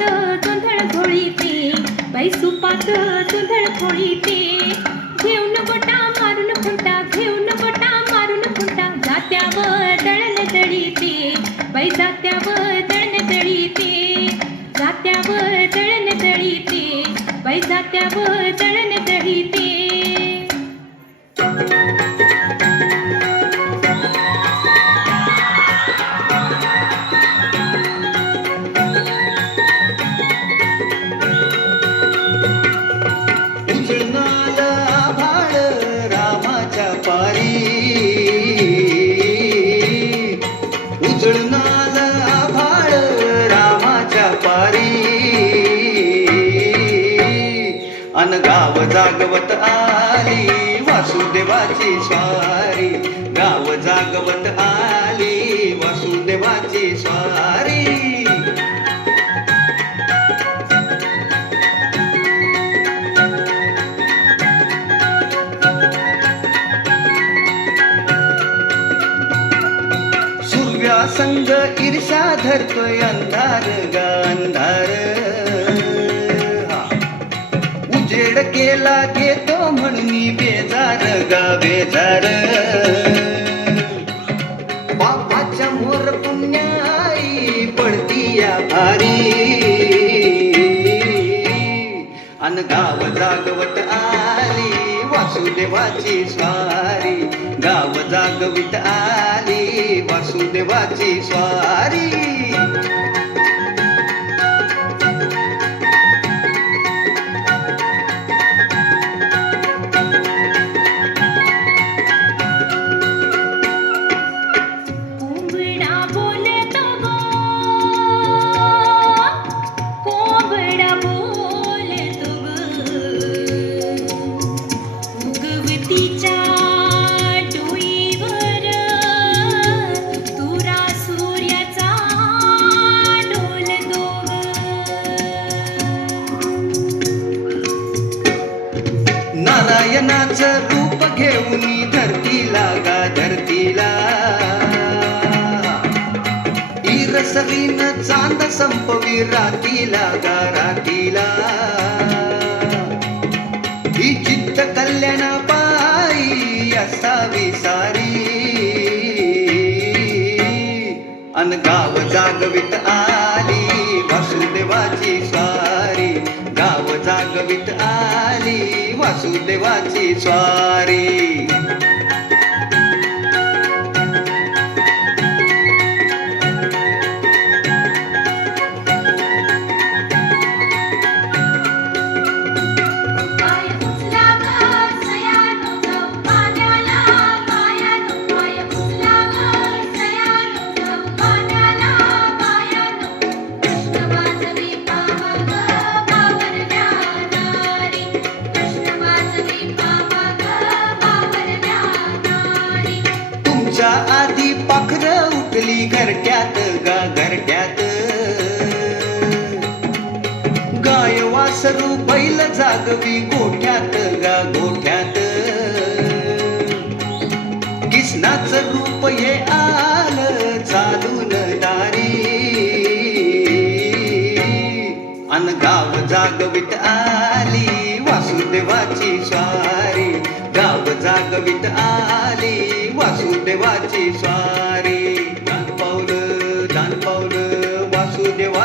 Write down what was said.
सुपात जोंधळ घोळी ते बाई सुपात जोंधळ घोळी ते घेऊन गोटा मारून फुंटा घेऊन गोटा मारून फुंटा जात्यावर दळण दळी ते बाई जात्यावर दळण दळी ते जात्यावर दळण दळी ते बाई जात्यावर दळण दळी ते अन गाव जागवत आली वासुदेवाची स्वारी. गाव जागवत आली वासुदेवाची स्वारी. सूर्या संग ईर्षा धरतोय अंधार ग अंधार उजेड केला घेतो म्हणून बेजार गा बेजार बापाच्या मोर पुण्याई पडती या भारी. अन गाव जागवत आली वासुदेवाची स्वारी. गाव जागवित आली वासुदेवाची स्वारी. नारायणाचं रूप घेऊन धरतीला गा धरतीला. इरसरीन चांद संपवी रातीला गा रातीला. ही चित्त कल्याण पायी असावी सारी. अन गाव जागवित आली वासुदेवाची सारी गाव जागवित आली वासुदेवाची स्वारी. वासरू बैल जागवी गोठ्यात गा गोठ्यात. किसनाच रूप हे आल चालून दारी. अन गाव जागवित आली वासुदेवाची स्वारी. गाव जागवित आली वासुदेवाची स्वारी. दान पावलं दान पावलं वासुदेवा